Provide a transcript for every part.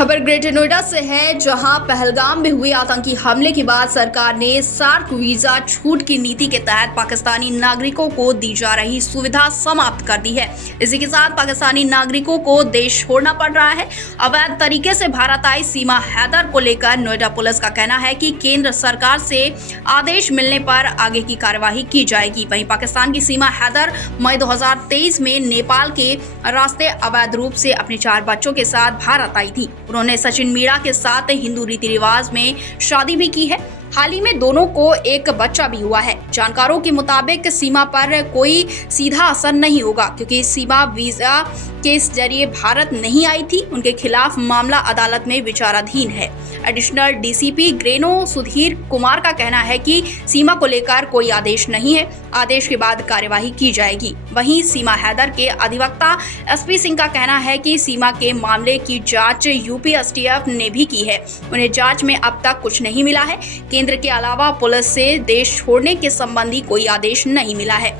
खबर ग्रेटर नोएडा से है, जहां पहलगाम में हुए आतंकी हमले के बाद सरकार ने सार्क वीजा छूट की नीति के तहत पाकिस्तानी नागरिकों को दी जा रही सुविधा समाप्त कर दी है। इसी के साथ पाकिस्तानी नागरिकों को देश छोड़ना पड़ रहा है। अवैध तरीके से भारत आई सीमा हैदर को लेकर नोएडा पुलिस का कहना है कि केंद्र सरकार से आदेश मिलने पर आगे की कार्यवाही की जाएगी। वहीं पाकिस्तान की सीमा हैदर मई 2023 में नेपाल के रास्ते अवैध रूप से अपने 4 बच्चों के साथ भारत आई थी। उन्होंने सचिन मीणा के साथ हिंदू रीति रिवाज में शादी भी की है। हाल ही में दोनों को एक बच्चा भी हुआ है। जानकारों के मुताबिक सीमा पर कोई सीधा असर नहीं होगा, क्योंकि सीमा वीजा के जरिए भारत नहीं आई थी। उनके खिलाफ मामला अदालत में विचाराधीन है। एडिशनल डीसीपी ग्रेनो सुधीर कुमार का कहना है कि सीमा को लेकर कोई आदेश नहीं है, आदेश के बाद कार्यवाही की जाएगी। वहीं सीमा हैदर के अधिवक्ता एसपी सिंह का कहना है कि सीमा के मामले की जांच यूपी एसटीएफ ने भी की है। उन्हें जांच में अब तक कुछ नहीं मिला है। केंद्र के अलावा पुलिस से देश छोड़ने के संबंधी कोई आदेश नहीं मिला है।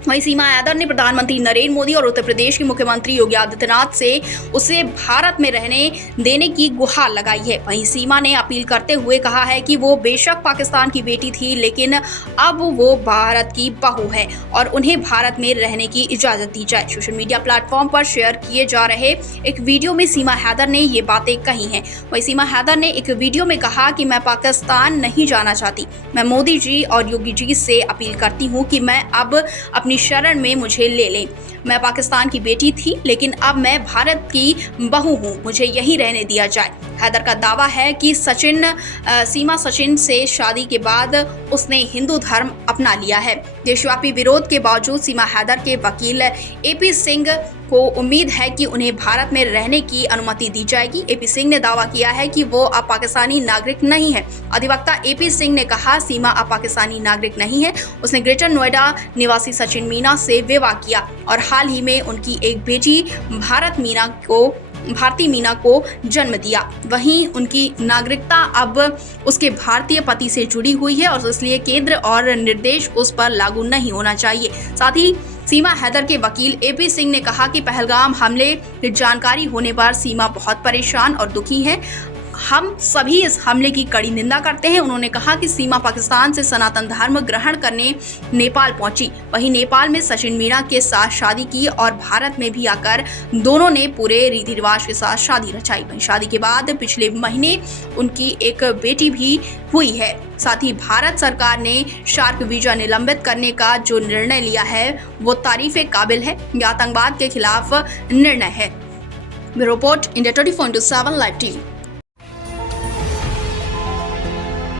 वहीं सीमा हैदर ने प्रधानमंत्री नरेंद्र मोदी और उत्तर प्रदेश के मुख्यमंत्री योगी आदित्यनाथ से उसे भारत में रहने देने की गुहार लगाई है। वहीं सीमा ने अपील करते हुए कहा है कि वो बेशक पाकिस्तान की बेटी थी, लेकिन अब वो भारत की बहू है और उन्हें भारत में रहने की इजाजत दी जाए। सोशल मीडिया प्लेटफॉर्म पर शेयर किए जा रहे एक वीडियो में सीमा हैदर ने ये बातें कही हैं। वहीं सीमा हैदर ने एक वीडियो में कहा कि मैं पाकिस्तान नहीं जाना चाहती। मैं मोदी जी और योगी जी से अपील करती हूँ कि मैं अब अपनी शरण में मुझे ले लें। मैं पाकिस्तान की बेटी थी, लेकिन अब मैं भारत की बहू हूँ, मुझे यहीं रहने दिया जाए। हैदर का दावा है कि सीमा सचिन से शादी के बाद उसने हिंदू धर्म अपना लिया है। देशव्यापी विरोध के बावजूद सीमा हैदर के वकील एपी सिंह को उम्मीद है कि उन्हें भारत में रहने की अनुमति दी जाएगी। एपी सिंह ने दावा किया है कि वो अब पाकिस्तानी नागरिक नहीं है। अधिवक्ता एपी सिंह ने कहा, सीमा अब पाकिस्तानी नागरिक नहीं है। उसने ग्रेटर नोएडा निवासी सचिन मीणा से विवाह किया और हाल ही में उनकी एक बेटी भारती मीणा को जन्म दिया। वहीं उनकी नागरिकता अब उसके भारतीय पति से जुड़ी हुई है और इसलिए केंद्र और निर्देश उस पर लागू नहीं होना चाहिए। साथ ही सीमा हैदर के वकील एपी सिंह ने कहा कि पहलगाम हमले की जानकारी होने पर सीमा बहुत परेशान और दुखी है। हम सभी इस हमले की कड़ी निंदा करते हैं। उन्होंने कहा कि सीमा पाकिस्तान से सनातन धर्म ग्रहण करने नेपाल पहुंची। वहीं नेपाल में सचिन मीणा के साथ शादी की और भारत में भी आकर दोनों ने पूरे रीति रिवाज के साथ शादी रचाई। वहीं शादी के बाद पिछले महीने उनकी एक बेटी भी हुई है। साथ ही भारत सरकार ने सार्क वीजा निलंबित करने का जो निर्णय लिया है वो तारीफे काबिल है। यह आतंकवाद के खिलाफ निर्णय है। Report India 24/7 live TV.